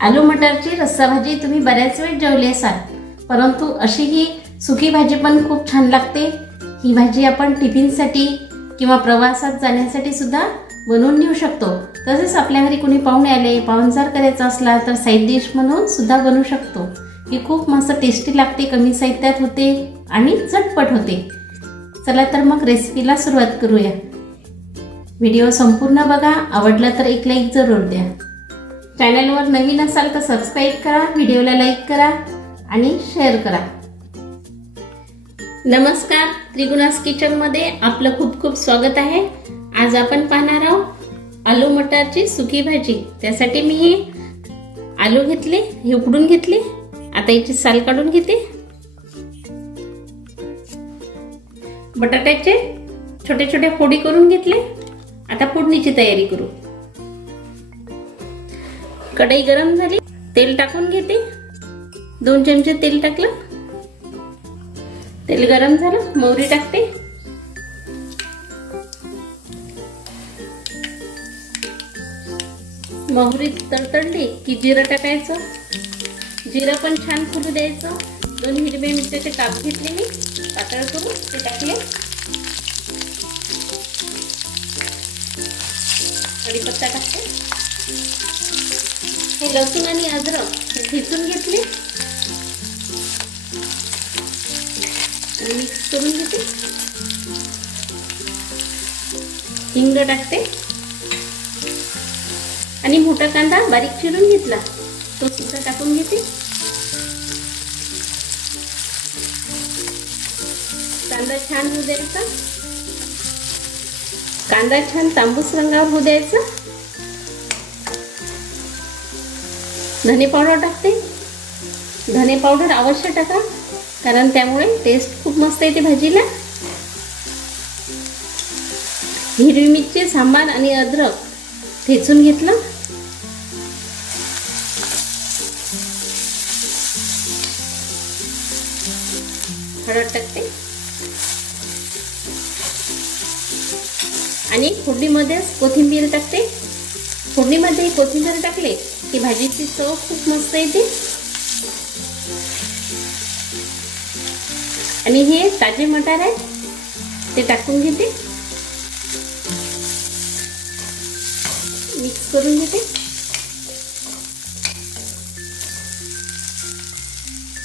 आलू मटारची रस्सा भाजी तुम्ही बऱ्याच वेळ जेवली असाल, परंतु अशी ही सुकी भाजी पण खूप छान लागते। ही भाजी आपण टिफिनसाठी किंवा प्रवासात जाण्यासाठी सुद्धा बनवून नेऊ शकतो। तसेच आपल्या घरी कोणी पाहुणे आले, पाहुणचार करायचा असला तर साईड डिश म्हणून सुद्धा बनवू शकतो। ही खूप मस्त टेस्टी लागते, कमी साहित्यात होते आणि झटपट होते। चला तर मग रेसिपीला सुरुवात करूया। व्हिडिओ संपूर्ण बघा, आवडला तर एक लाईक जरूर द्या। चॅनलवर नवीन असाल तर सबस्क्राईब करा, व्हिडिओला लाईक करा आणि शेअर करा। नमस्कार, त्रिगुणास किचनमध्ये आपलं खूप खूप स्वागत आहे। आज आपण पाहणार आहोत आलू मटारची सुकी भाजी। त्यासाठी मी हे आलू घेतले, हे उकडून घेतले। आता याची साल काढून घेते। बटाट्याचे छोटे छोटे फोडी करून घेतले। आता फोडणीची तयारी करू। कढई गरम झाली, तेल टाकून घेते। 2 चमचे तेल टाकलं, तेल गरम झालं, मोहरी टाकते। मोहरी तडतडली की जिरं टाकायचं। जिरं पण छान फुलू द्यायचं। 2 हिरव्या मिरच्याचे काप घेतले मी, पातळ करून ते टाकले। कढीपत्ता टाकते। हे लसूण आणि अद्रक हे ठेचून घेतले आणि मिक्स करून घेते। हिंग टाकते आणि मोठा कांदा बारीक चिरून घेतला तो सुद्धा टाकून घेते। कांदा छान होऊ द्यायचा। कांदा छान तांबूस रंगावर होऊ द्यायचा। धने पावडर टाकते। धने पावडर अवश्य टाका, कारण त्यामुळे टेस्ट खूप मस्त येते भाजीला। हिरवी मिरची, सांबार आणि अद्रक ठेचून घेतलं। हळद टाकते आणि फोडणीमध्ये कोथिंबीर टाकते। फोडणीमध्ये कोथिंबीर टाकले की भाजीची चव खूप मस्त येते। आणि हे ताजे मटार आहे ते टाकून घेते, मिक्स करून घेते।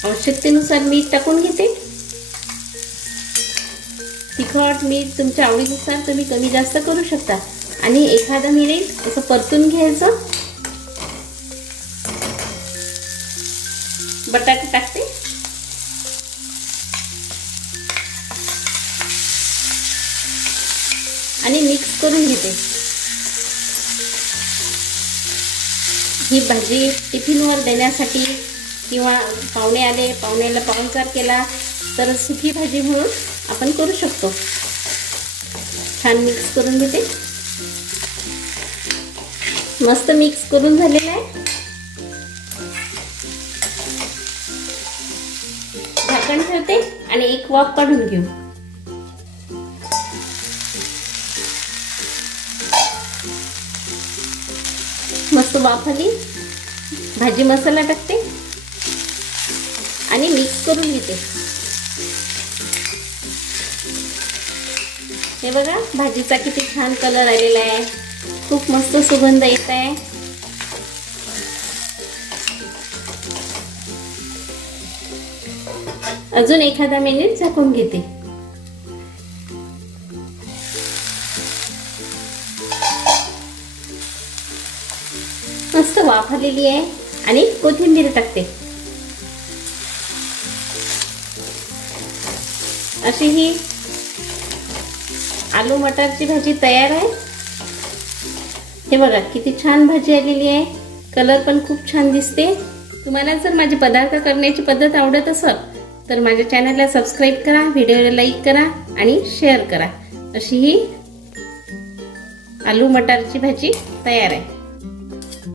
आवश्यकतेनुसार मीठ टाकून घेते। तिखट मीठ तुमच्या आवडीनुसार तुम्ही कमी जास्त करू शकता। आणि एखादा मिनिट असं परतून घ्यायचं। बटाटे टाकते आणि मिक्स करून घेते। ही भाजी टिफिनवर देण्यासाठी किंवा पाहुणे आले, पाहुण्याला पाहुणचार केला तर सुकी भाजी म्हणून आपण करू शकतो। छान मिक्स करून घेते। मस्त मिक्स करून झालेलं आहे। झाकण ठेवते आणि एक वाफ काढून घेऊ। मस्त वाफ आली, भाजी मसाला टाकते आणि मिक्स करून घेते। हे बघा, भाजीचा किती छान कलर आलेला आहे, खूप मस्त सुगंध येत आहे। अजून एखादा मिनिट झाकून घेते। मस्त वाफ आलेली आहे आणि कोथिंबीर टाकते। अशी ही आलू मटारची भाजी तयार आहे। हे बघा किती छान भाजी आलेली आहे, कलर पण खूप छान दिसते। तुम्हाला जर माझे पदार्थ करण्याची पद्धत आवडत असेल तर माझ्या चॅनलला सबस्क्राईब करा, व्हिडिओला लाईक करा आणि शेअर करा। अशी ही आलू मटारची भाजी तयार आहे।